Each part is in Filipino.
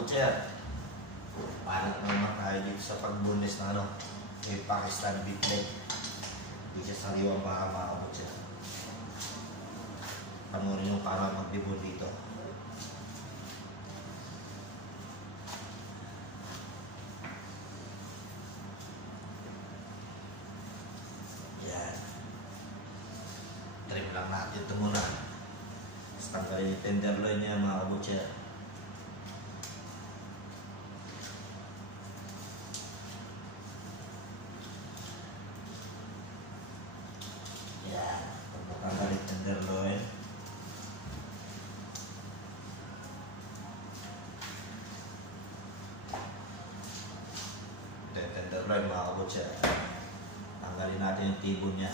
kabutser. Paano naman tayo dito sa pagbunlis na ano, may Pakistan beef leg. Hindi siya sariwang baka mga kabutser. Panurin yung para magdibon dito. Yan. Trim lang natin ito muna. Tapos tanggalin yung tenderloin niya mga kabutser. Yan. Tanggalin yung tenderloin. Tenderloin mga kabutser. Tanggalin natin yung tibon niya.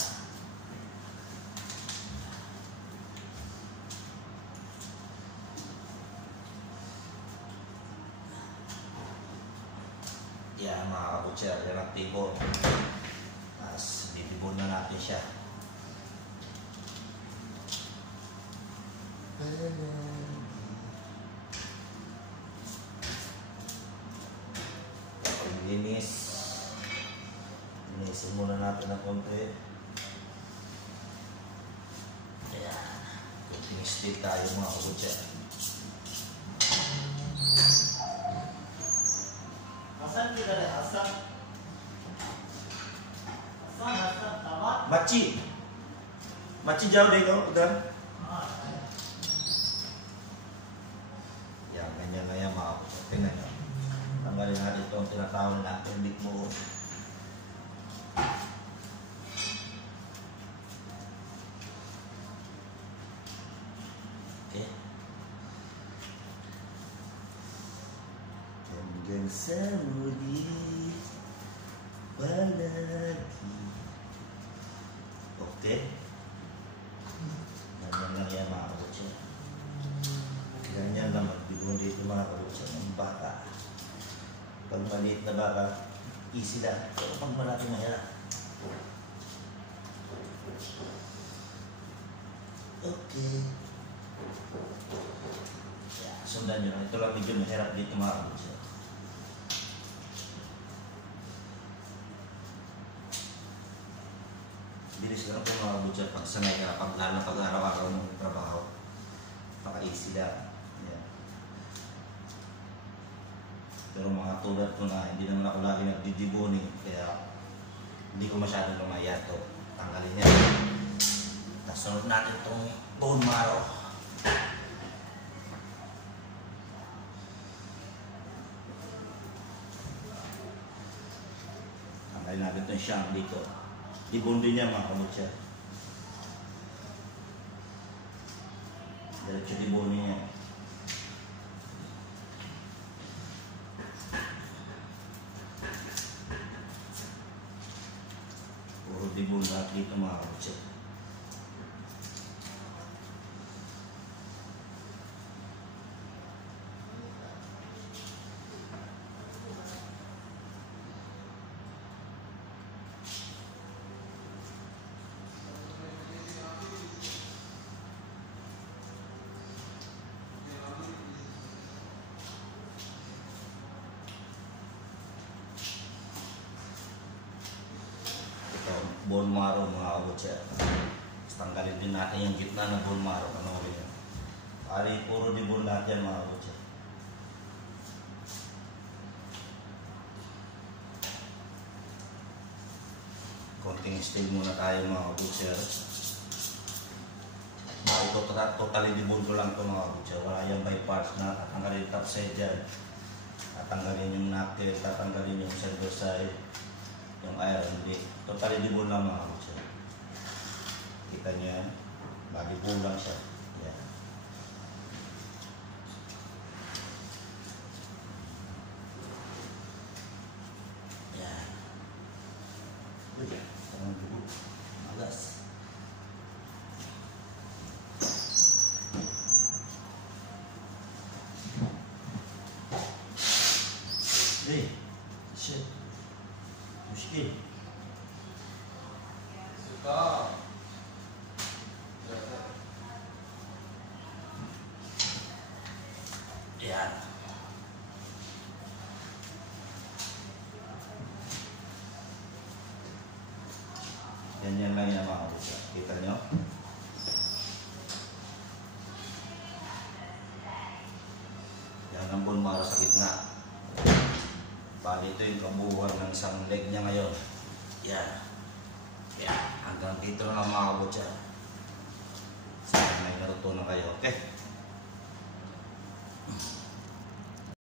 Yan mga kabutser, yan ang tibon. Tapos bibibon na natin siya. Linis. Linisin muna natin ng konti. Ayan. Kunting stick tayo mga kabutser. Hasan kita deh, Hasan. Hasan, tamat. Maci. Maci jauh deh kau, udah. Yan, ganyan na yan mga kabutser. Tingnan nyo. Tanggalin natin itong tinatawag na appendix mo. Okay. Hanggang sa muli palagi. Okay. Ganyan lang yan mga kabutser. Ganyan lang magbibon dito mga kabutser ng bata. Pag maliit na baka, easy lang. Pero pag malaki mahirap. Okay. Yeah, sundan nyo lang. Ito lang medyo mahirap dito mga kabutser. Bilis lang po mga kabutser pag sanay ka, pag lalo pag araw-araw ng trabaho. Paka-easy lang. Yeah. Pero mga tulad ko na hindi naman ako lagi nagdidiboning, kaya hindi ko masyado lumaya ito. Tanggalin niya. Tapos sunod natin itong bone marrow. Tanggalin natin itong siyang dito. Dibon din niya mga kabutser. Diretso dibonin niya. Dibon lahat dito mga kabutser. Bone marrow mga kabutser. Tanggalin din natin yung gitna ng bone marrow. Ano ko yun? Pari puro dibon lahat yan mga kabutser. Konting stain muna tayo mga kabutser. Ito totally dibon ko lang ito mga kabutser. Wala yung by parts na tatanggalin yung top side dyan. Tatanggalin yung knuckle, tatanggalin yung center side. Yung iron, hindi. Totally dibon lang mga kabutser. Kita nyo yan. Badibon lang siya. Yan. Yan. Uy, parang dibon. Magas. Hey, shit. Muskil. Suka. Yan. Ganyan lang yan mga kabutsa. Kita nyo? Yan ang bone marrow sa gitna. Bali ito yung kabuuan ng isang leg niya ngayon. Yan. Yan. Hanggang dito na lang mga kabutsa. Sana may natutunan kayo. Okay?